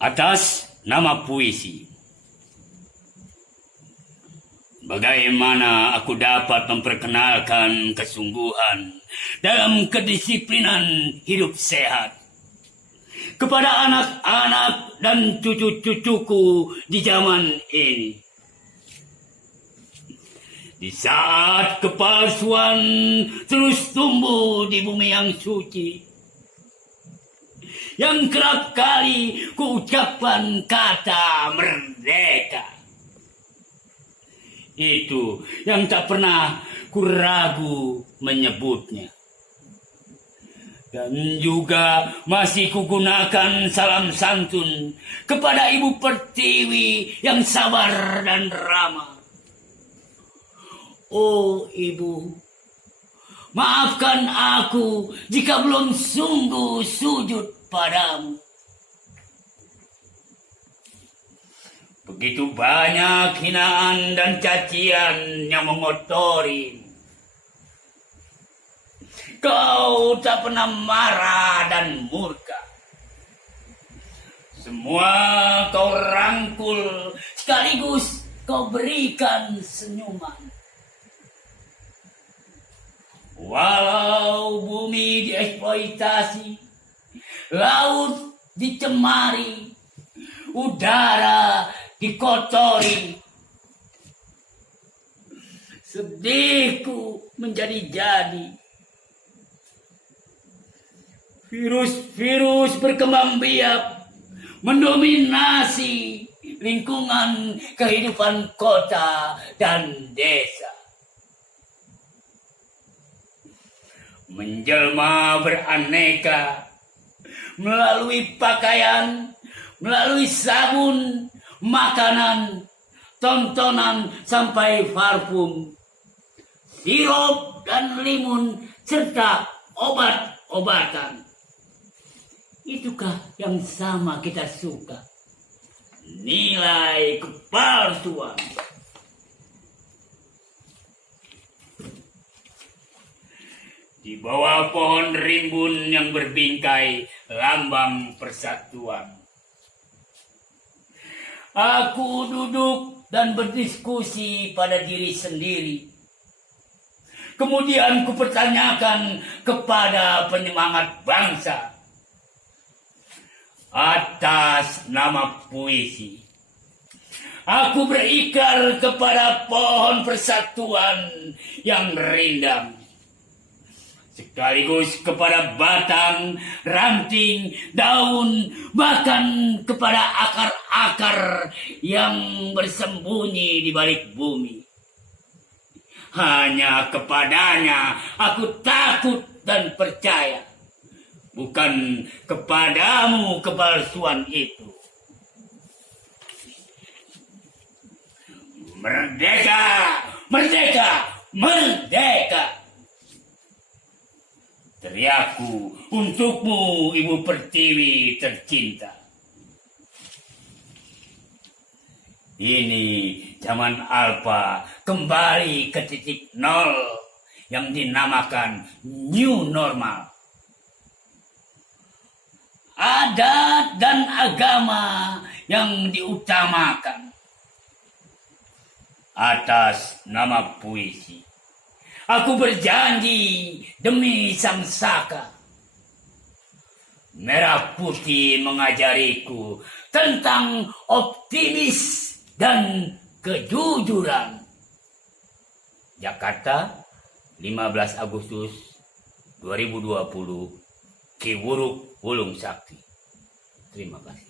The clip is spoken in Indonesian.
atas nama puisi. Bagaimana aku dapat memperkenalkan kesungguhan dalam kedisiplinan hidup sehat kepada anak-anak dan cucu-cucuku di zaman ini? Di saat kepalsuan terus tumbuh di bumi yang suci, yang kerap kali kuucapkan kata merdeka, itu yang tak pernah kuragu menyebutnya. Dan juga masih kugunakan salam santun kepada Ibu Pertiwi yang sabar dan ramah. Oh Ibu, maafkan aku jika belum sungguh sujud padamu. Begitu banyak hinaan dan cacian yang mengotori. Kau tak pernah marah dan murka. Semua kau rangkul, sekaligus kau berikan senyuman. Walau bumi dieksploitasi, laut dicemari, udara dikotori, sedihku menjadi-jadi. Virus-virus berkembang biak, mendominasi lingkungan kehidupan kota dan desa. Menjelma beraneka, melalui pakaian, melalui sabun, makanan, tontonan, sampai parfum, sirup dan limun, serta obat-obatan. Itukah yang sama kita suka? Nilai kepalsuan. Di bawah pohon rimbun yang berbingkai lambang persatuan, aku duduk dan berdiskusi pada diri sendiri. Kemudian kupertanyakan kepada penyemangat bangsa, atas nama puisi, aku berikrar kepada pohon persatuan yang rindang, sekaligus kepada batang, ranting, daun, bahkan kepada akar-akar yang bersembunyi di balik bumi. Hanya kepadanya aku takut dan percaya, bukan kepadamu kepalsuan itu. Merdeka! Merdeka! Merdeka! Teriakku untukmu, Ibu Pertiwi tercinta. Ini zaman alfa kembali ke titik nol yang dinamakan new normal. Adat dan agama yang diutamakan atas nama puisi. Aku berjanji demi Sang Saka. Merah putih mengajariku tentang optimis dan kejujuran. Jakarta, 15 Agustus 2020, Ki Wuruk Wulung Sakti. Terima kasih.